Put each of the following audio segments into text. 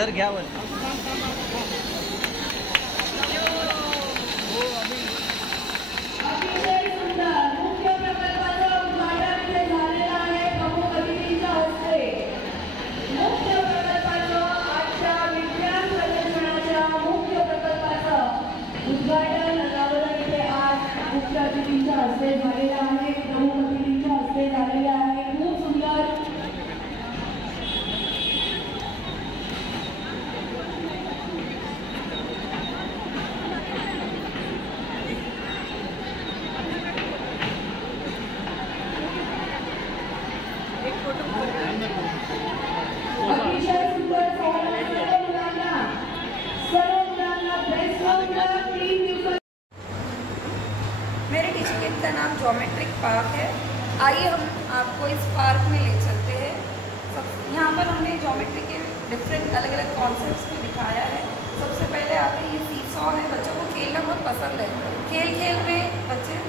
Sir घ्या वर. मेरे teaching का नाम ज्योमेट्रिक पार्क है। आइए हम आपको इस पार्क में ले चलते हैं। यहाँ पर हमने ज्योमेट्री के डिफरेंट अलग अलग कॉन्सेप्ट्स को दिखाया है। सबसे पहले आते हैं ये सीसॉ है। बच्चों को खेलना बहुत पसंद है। खेल खेल में बच्चे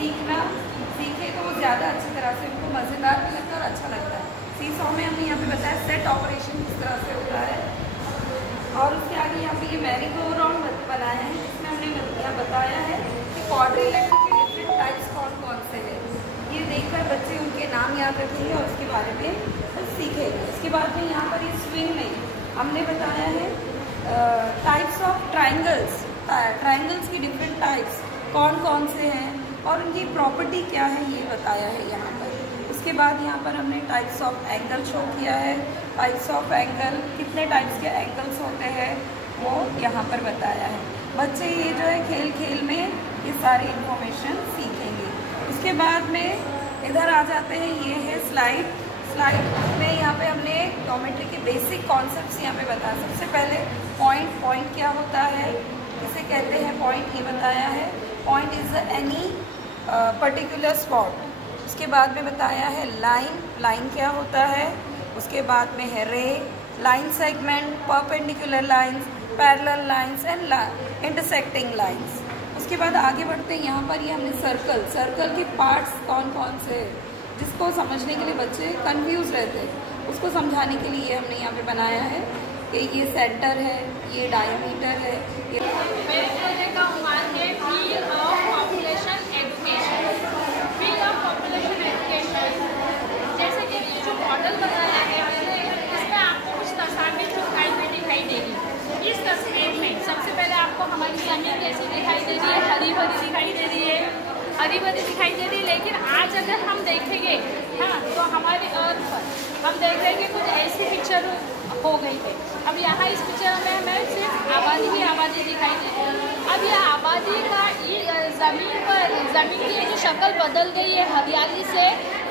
सीखे तो वो ज़्यादा अच्छी तरह से उनको मज़ेदार भी लगता है और अच्छा लगता है। सीसॉ में हमने यहाँ पे बताया सेट ऑपरेशन किस तरह से होता है, और उसके आगे यहाँ पे ये मैरी गो राउंड बनाया है, जिसमें हमने यहाँ बताया है कि क्वाड्रिलेटरल के डिफरेंट टाइप्स कौन कौन से हैं। ये देखकर बच्चे उनके नाम याद रखेंगे और उसके बारे में सीखेंगे। इसके बाद में यहाँ पर ये स्विंग में हमने बताया है टाइप्स ऑफ ट्राइंगल्स की डिफरेंट टाइप्स कौन कौन से हैं और उनकी प्रॉपर्टी क्या है, ये बताया है यहाँ पर। उसके बाद यहाँ पर हमने टाइप्स ऑफ एंगल शो किया है। टाइप्स ऑफ एंगल, कितने टाइप्स के एंगल्स होते हैं वो यहाँ पर बताया है। बच्चे ये जो है खेल खेल में ये सारी इन्फॉर्मेशन सीखेंगे। उसके बाद में इधर आ जाते हैं, ये है स्लाइड में यहाँ पे हमने ज्योमेट्री के बेसिक कॉन्सेप्ट्स यहाँ पे बताया। सबसे पहले पॉइंट क्या होता है, किसे कहते हैं पॉइंट, ये बताया है। Point is any particular spot. उसके बाद में बताया है लाइन क्या होता है। उसके बाद में है रे, line segment, perpendicular lines, parallel lines and intersecting lines. उसके बाद आगे बढ़ते हैं, यहाँ पर ये हमने सर्कल के पार्ट्स कौन कौन से, जिसको समझने के लिए बच्चे कंफ्यूज रहते हैं, उसको समझाने के लिए हमने यहाँ पे बनाया है कि ये सेंटर है, ये डायमीटर है। मेरे प्रोजेक्ट का उन्वान है field of population education. Field of population education, जैसे कि ये जो मॉडल बनाया है हमने, इसमें आपको कुछ तस्वीरें दिखाई देगी। इस तस्वीर में सबसे पहले आपको हमारी ज़मीन कैसी दिखाई दे रही है, हरी भरी दिखाई दे रही है, लेकिन आज अगर हम देखेंगे तो हमारे अर्थ पर हम देख रहे हैं कि कुछ ऐसी पिक्चर हो गई है। अब यहाँ इस पिक्चर में हमें सिर्फ आबादी ही आबादी दिखाई दे रही है। अब यह आबादी का ज़मीन की जो शक्ल बदल गई है, हरियाली से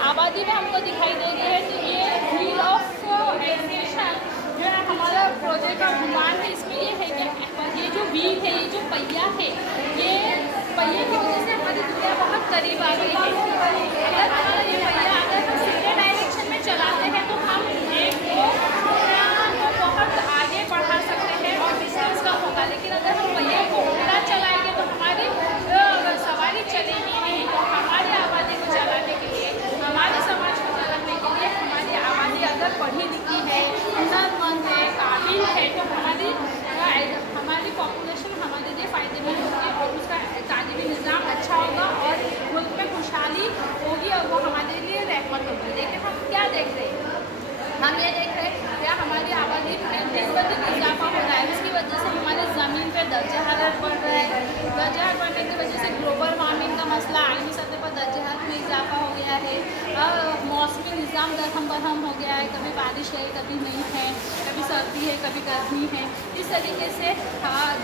आबादी में हमको दिखाई दे रही है। तो ये व्हील ऑफ एजुकेशन जो है हमारा प्रोजेक्ट का अनुमान है। इसमें ये है कि ये जो व्हील है, ये जो पहिया है, ये पहिए की वजह से हमारी दुनिया बहुत करीब आ गई है। अगर हमारा ये पहिया अगर हम सीधे डायरेक्शन में चलाते हैं तो हम एक को बहुत आगे बढ़ा सकते हैं और डिस्टेंस कम होगा। लेकिन अगर हम पहिए को उल्टा चलाएंगे तो हमारी सवारी चलेगी नहीं। तो हमारी आबादी को चलाने के लिए, हमारे समाज को चलाने के लिए हमारी आबादी अगर पढ़ी लिखी है, हुनरमंद है, काबिल है, तो हमारी पॉपुलेशन हमारे लिए फ़ायदेमंद होगी और उसका तालीमी निज़ाम अच्छा होगा और मुल्क में खुशहाली होगी और वो हमारे लिए रहमत होगी। लेकिन हम क्या देख रहे हैं, हम ये देख रहे हैं क्या हमारी आबादी में दिन ब दिन इजाफा हो रहा है। उसकी वजह से हमारे ज़मीन पर दर्जा हरारत बढ़ रहा है। दर्जा हरारत बढ़ने की वजह से ग्लोबल वार्मिंग का मसला, आलमी सतह पर दर्जा हरारत में इजाफा हो गया है। मौसमी निज़ाम दरहम बरहम हो गया है, कभी बारिश है, कभी नहीं है, कभी सर्दी है, कभी गर्मी है। इस तरीके से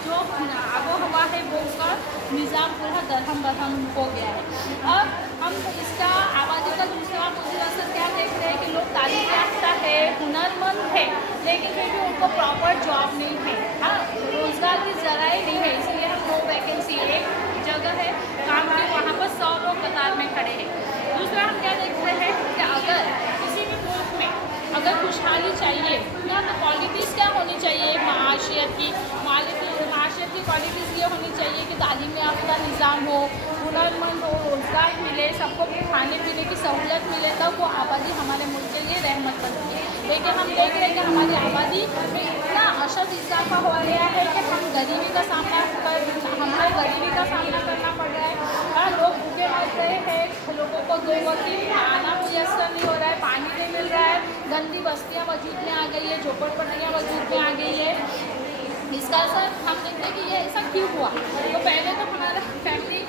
जो आबो हवा है वो उसका निज़ाम पूरा दरहम बरहम हो गया है। अब हम इसका आबादी का दूसरा मुझे असर क्या देख रहे हैं कि लोग तालीम याफ्ता है, हुनरमंद है, लेकिन फिर भी उनको प्रॉपर जॉब नहीं है। रोज़गार की ज़राए नहीं है, इसलिए हम 2 वैकेंसी एक जगह है काम की, वहाँ पर 100 लोग कतार में खड़े हैं। दूसरा हम क्या देख रहे हैं कि अगर किसी भी मुल्क में अगर खुशहाली चाहिए ना, तो क्वालिटीज़ क्या होनी चाहिए माशियत की क्वालिटीज़ ये होनी चाहिए कि तालीम याफ्ता निज़ाम हो, हुनरमंद हो, रोज़गार मिले, सबको खाने पीने की सहूलत मिले, तब वो आबादी हमारे मुल्क के लिए रहमत बनती है। लेकिन हम देख रहे हैं कि हमारी आबादी में इतना इजाफा हो गया है कि हम गरीबी का सामना करना पड़ रहा है। लोग भूखे मर रहे हैं, लोगों को 2 वक्त की खाना मुयस्सर नहीं हो रहा है, पानी नहीं मिल रहा है, गंदी बस्तियाँ वजूद में आ गई है, झोपड़पट्टियाँ वजूद में आ गई है। इसका असर हम देखते हैं कि ये ऐसा क्यों हुआ। तो पहले तो हमारा फैमिली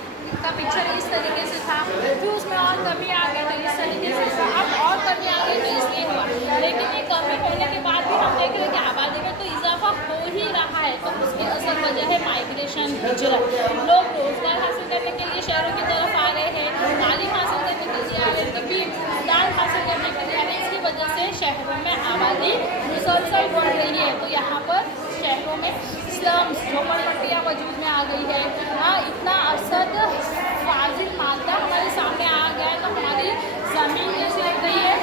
का पिक्चर इस तरीके से था, फिर उसमें और कमी आ गई तो इस तरीके से था, अब और कमी आ गई तो इसलिए हुआ। लेकिन ये कमी होने के बाद भी हम देख रहे हैं कि आबादी में तो इजाफा हो ही रहा है। तो उसकी असल वजह है माइग्रेशन, हिजरत। लोग रोजगार हासिल करने के लिए शहरों की तरफ आ रहे हैं, तालीम हासिल करने के लिए आ रहे हैं, तिब्बी इमदाद हासिल करने के लिए आ रहे हैं। इसकी वजह से शहरों में आबादी मुसलसल बढ़ रही है। तो यहाँ पर शहरों में स्लम्स, झोपड़पट्टियाँ वजूद में आ गई है। इतना असद फाजिल मादा हमारे सामने आ गया है। तो हमारी ज़मीन जैसे हो गई है,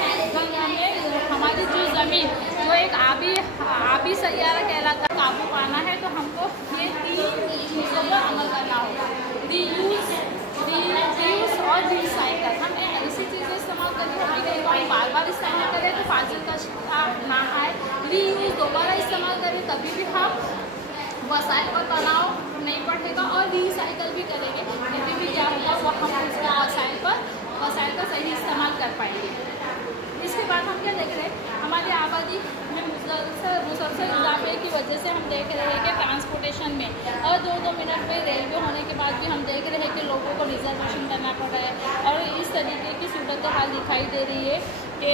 हमारी जो ज़मीन जो एक आबी सैयारा कहलाता काबू पाना है, तो हमको ये 3 चीज़ों पर अमल करना होगा। रीयूज़ और रिसाइकल। हम ऐसी चीज़ें इस्तेमाल करें हम बार इस्तेमाल करें तो फाजिल का ना आए। रीयूज़ दोबारा इस्तेमाल करें तभी भी हम वसाइल पर तनाव नहीं बढ़ेगा, और रिसाइकल भी करेंगे तभी भी क्या होगा, वो हम उसका वसाइल का सही इस्तेमाल कर पाएंगे। इसके बाद हम क्या देख रहे हैं, हमारी आबादी में मुसलसल इजाफे की वजह से हम देख रहे हैं कि ट्रांसपोर्टेशन में और 2-2 मिनट में रेलवे होने के बाद भी हम देख रहे हैं कि लोगों को रिजर्वेशन करना पड़ रहा है। और इस तरीके की सूरत हाल दिखाई दे रही है कि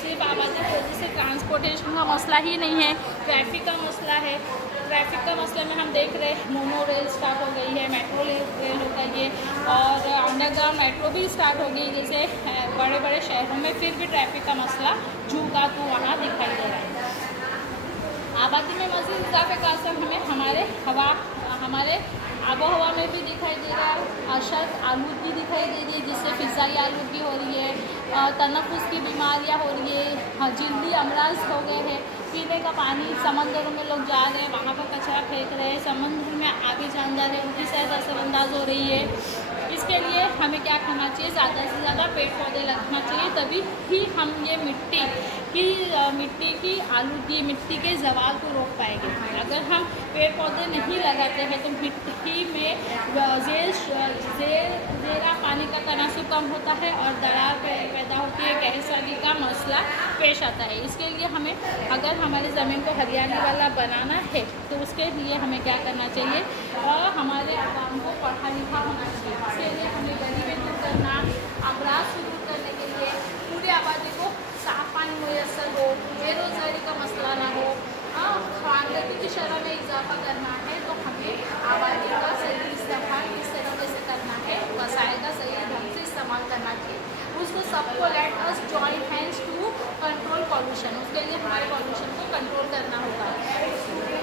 सिर्फ आबादी की वजह से ट्रांसपोर्टेशन का मसला ही नहीं है, ट्रैफिक का मसला है। ट्रैफिक का मसले में हम देख रहे हैं मोनो रेल स्टार्ट हो गई है, मेट्रो रेल हो गई है, और अंडरग्राउंड मेट्रो भी स्टार्ट हो गई। जैसे बड़े बड़े शहरों में फिर भी ट्रैफिक का मसला झूका तो वहाँ दिखाई दे रहा है। आबादी में मज़ीद इजाफे का असर हमारे आबो हवा में भी दिखाई दे रहा है। अशद आलूदगी दिखाई दे रही है, जिससे फ़िज़ाई आलूदगी हो रही है, तनफ़ुस की बीमारियाँ हो रही है, जल्दी अमराज हो गए हैं। पीने का पानी समंदरों में लोग जा रहे हैं, वहाँ पर कचरा फेंक रहे हैं, समुद्र में आगे जानदार है उनकी सेहत असरअंदाज हो रही है। इसके लिए हमें क्या करना चाहिए, ज़्यादा से ज़्यादा पेड़ पौधे लगाना चाहिए, तभी ही हम ये मिट्टी की आलूगी, मिट्टी के ज़वाल को रोक पाएंगे। अगर हम पेड़ पौधे नहीं लगाते हैं तो मिट्टी में ज़ेरा पानी का तनासुब कम होता है और दरार पैदा होती है, कहसागी का मसला पेश आता है। इसके लिए हमें अगर हमारी ज़मीन को हरियाली वाला बनाना है तो उसके लिए हमें क्या करना चाहिए, और हमारे आवाम को पढ़ा लिखा होना चाहिए। इसके लिए हमें गरीबी दूर करना, अमराज को दूर करने के लिए पूरी आबादी को साफ पानी मुयस्सर हो, बेरोज़गारी का मसला ना हो, खानदगी की शरह में इजाफा करना है, तो हमें आबादी का सही इस्तेमाल किस तरीके से करना है, वसाइल का सही ढंग से इस्तेमाल करना चाहिए। उसको सबको let us join hands to control pollution. उसके लिए हमारे पॉल्यूशन को कंट्रोल करना होगा।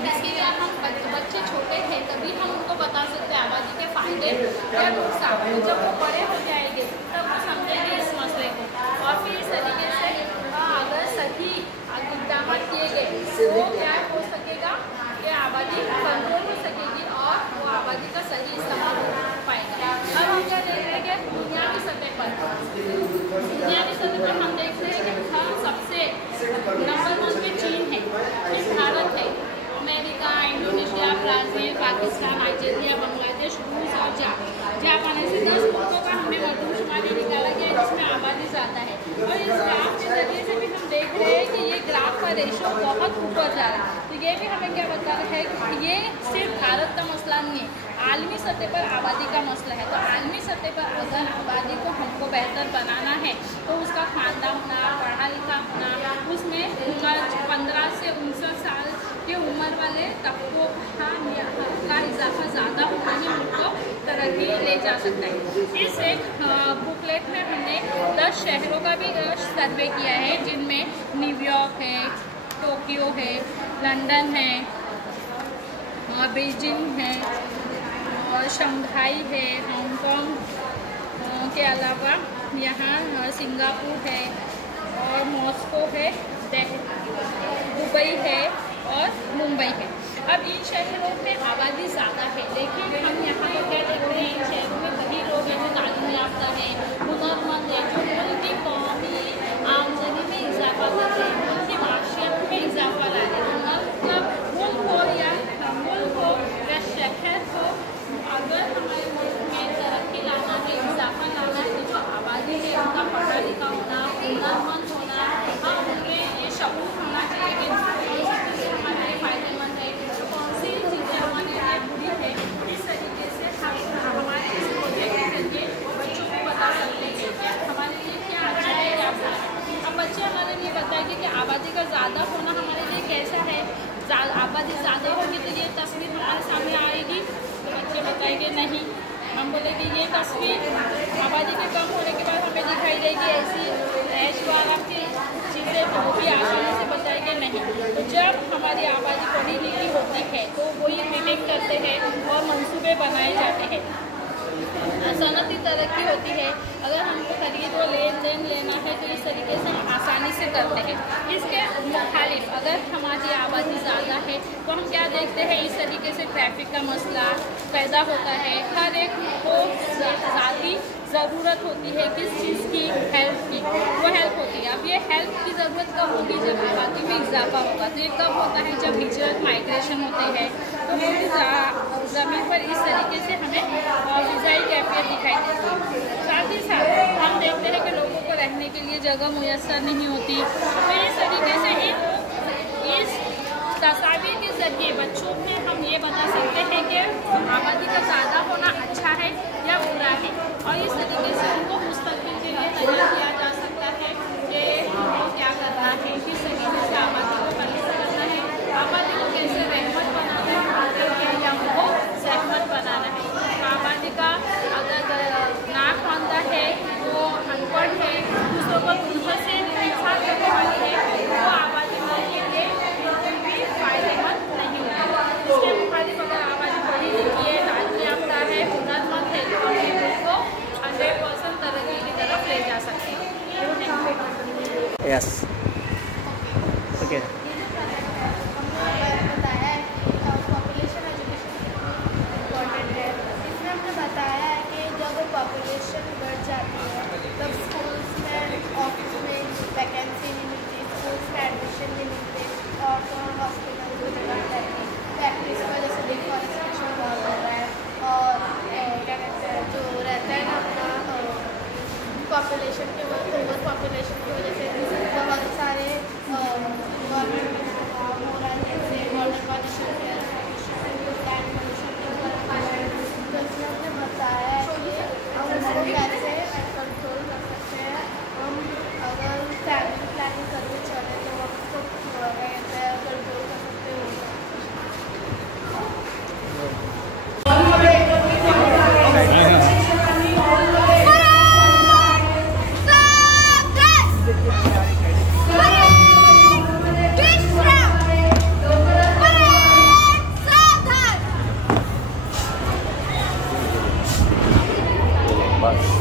इसके लिए हम बच्चे छोटे हैं तभी हम उनको बता सकते हैं आबादी के फ़ायदे या नुकसान। जब वो बड़े हो जाएंगे तब वो समझेंगे इस मसले को, और फिर इस तरीके से अगर सही इक़दाम किए गए तो क्या हो सकेगा कि आबादी कंट्रोल हो सकेगी और वो आबादी का सही इस्तेमाल हो पाएगा। अब हम क्या देख रहे हैं कि दुनियावी सतह पर हम देख रहे हैं कि सबसे नंबर 1 पे चीन है, फिर भारत है, America, Indonesia, Brazil, Pakistan, Nigeria, Bangladesh, रूस और जापान। ऐसे 10 मुल्कों का हमें मरदमशुमारी निकाला गया है जिसमें आबादी ज़्यादा है। और इस ग्राफ के जरिए से भी हम देख रहे हैं कि ये ग्राफ का रेशो बहुत ऊपर जा रहा है। तो ये भी हमें क्या बता रहा है कि ये सिर्फ भारत का मसला नहीं है, आलमी सतह पर आबादी का मसला है। तो आलमी सतह पर अगर आबादी को हमको बेहतर बनाना है तो उसका खानदान होना, पढ़ा लिखा होना, उसमें 15 से 59 साल की उम्र वाले तबकों का इजाफा ज़्यादा होना ही उनको तरक्की ले जा सकता है। इस एक बुकलेट में हमने 10 शहरों का भी सर्वे किया है, जिनमें न्यूयॉर्क है, टोक्यो है, लंदन है, बीजिंग है, और शंघाई है, हांगकांग के अलावा यहाँ सिंगापुर है और मॉस्को है, दुबई है और मुंबई है। अब इन शहरों में आबादी ज़्यादा है, लेकिन हम यहाँ क्या देख रहे हैं, इन शहरों में वही लोग हैं जो तालीम याफ्ता हैं, हुनरमंद हैं, जो उनकी कौमी आमदनी में इजाफा कर रहे हैं, उनकी माशियत में इजाफा ला रहे हैं। मतलब मुल्क हो या आबादी ज़्यादा होगी तो ये तस्वीर हमारे सामने आएगी, तो बच्चे बताएंगे नहीं। हम बोलेंगे ये तस्वीर आबादी के कम होने के बाद हमें दिखाई देगी ऐसी ऐश वाला की चीज़ें, तो वो भी आसानी से बताएंगे नहीं। तो जब हमारी आबादी पढ़ी लिखी होती है तो वही प्रिडिक्ट करते हैं और मंसूबे बनाए जाते हैं। सनती तरक्की होती है, अगर हमको खरीद व लेन देन लेना है तो इस तरीके से हम आसानी से करते हैं। इसके मुखालिफ अगर हमारी आबादी ज़्यादा है तो हम क्या देखते हैं, इस तरीके से ट्रैफिक का मसला पैदा होता है। हर एक को ज़ाती ज़रूरत होती है किस चीज़ की, हेल्प की, वो हेल्प होती है। अब ये हेल्प की ज़रूरत कब होगी, जब आबादी में इजाफा होगा। तो ये कब होता है, जब हिजरत माइग्रेशन होते हैं, तो वो भी ज़मीन पर इस तरीके से हमें फ़िज़ाई कैफियत दिखाई देती है। साथ ही साथ हम देखते हैं कि लोगों को रहने के लिए जगह मुयस्सर नहीं होती। तो इस तरीके से इस तस्वीर के ज़रिए बच्चों में हम ये बता सकते हैं कि आबादी का ज़्यादा होना अच्छा है या बुरा है, और इस तरीके से उनको मुस्तक़बिल के लिए तैयार किया जा सकता है कि हमको क्या करना है, किस तरीके से आबादी को बैलेंस करना है, आबादी को कैसे रहमत बनाना है या उनको ज़हमत बनाना है। आबादी का अगर नाक मानता है, वो अनपढ़ है, दूसरों को दुल्हन से इंसान करने वाली है, वो आबादी के लिए भी फायदेमंद नहीं होगा। इसके मुखालिफ अगर आबादी पढ़ी लिखी है, तालीम याफ्ता है, हुनरमंद है, तो हम उनको 100% तरक्की की तरफ ले जा सकते हैं। Yes, okay. पॉपुलेशन बढ़ जाती है तब स्कूल्स में ऑफिस में वैकेंसी नहीं मिलती, स्कूल्स में एडमिशन नहीं मिलते, और तो हॉस्पिटल फैक्ट्रीज की वजह से डिफॉरेस्टेशन बहुत हो रहा है, और क्या कहते हैं जो रहता है ना अपना पॉपुलेशन के ओवर पॉपुलेशन की वजह से बहुत सारे गवर्नमेंट में काम हो रहा है, जैसे वाटर पॉल्यूशन है, लैंड पोल्यूशन के ऊपर। तो इसमें हमने बताया है कि हम इसको कैसे कंट्रोल कर सकते हैं। हम अगर फैमिली प्लानिंग करके चले तो हम इसको कंट्रोल कर सकते हैं। Bye.